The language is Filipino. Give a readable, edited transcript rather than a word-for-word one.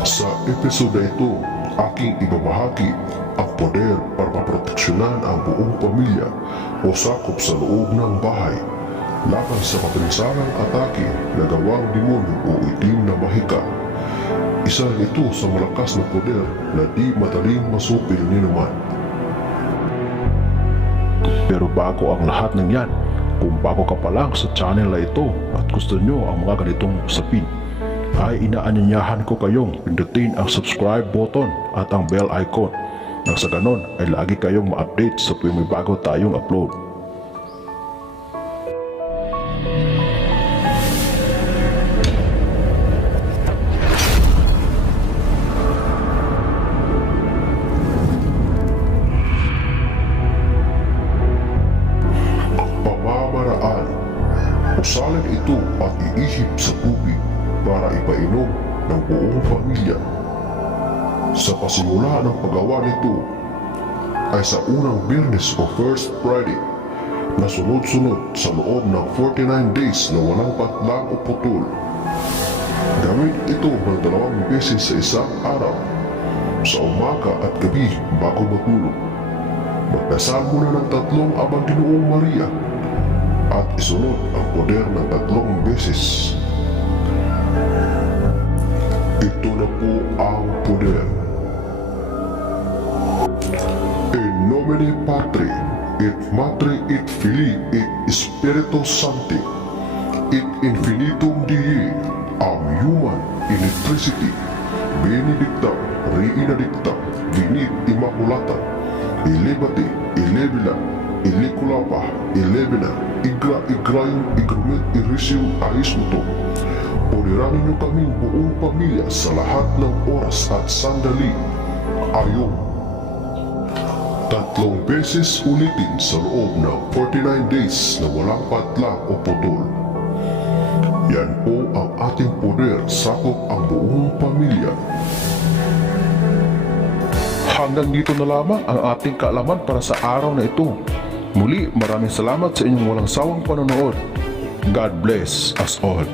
Sa episode na ito, aking ibabahagi ang poder para maproteksyonan ang buong pamilya o sakop sa loob ng bahay laban sa mapinsalang atake na gawang demonyo o itim na mahika. Isa ito sa malakas na poder na di madaling masupil ni naman. Pero bago ang lahat ng yan, kung bago ka pa lang sa channel na ito at gusto nyo ang mga ganitong usapin, ay inaanyayahan ko kayong pindutin ang subscribe button at ang bell icon nang sa ganon ay lagi kayong ma-update sa tuwing may bago tayong upload. Ang pamamaraan, usalin ito at iihip sa tubig para ipainom ng buong pamilya. Sa pasimula ng paggawa nito ay sa unang Biyernes o First Friday na sunod-sunod sa loob ng 49 days na walang patlang o putol. Gawin ito ng 2 beses sa isang araw, sa umaga at gabi bago matulog. Magdasal muna ng 3 Aba Ginoong Maria at isunod ang poder ng 3 beses. Ito na po ang poder. In nomine Patri, et Matri, et Filii, et Spiritus Sancti, et infinitum Dei, human electricity, benedicta, reina-dicta, vinit immaculata, elevate, elevila, eliculapa, elevena, igrayum, igrumit, irisium, aismuto. Poderan ninyo kaming buong pamilya sa lahat ng oras at sandali. Ayon. 3 beses ulitin sa loob ng 49 days na walang patlang o putol. Yan po ang ating poder, sakop ang buong pamilya. Hanggang dito na lamang ang ating kaalaman para sa araw na ito. Muli, maraming salamat sa inyong walang sawang panonood. God bless us all.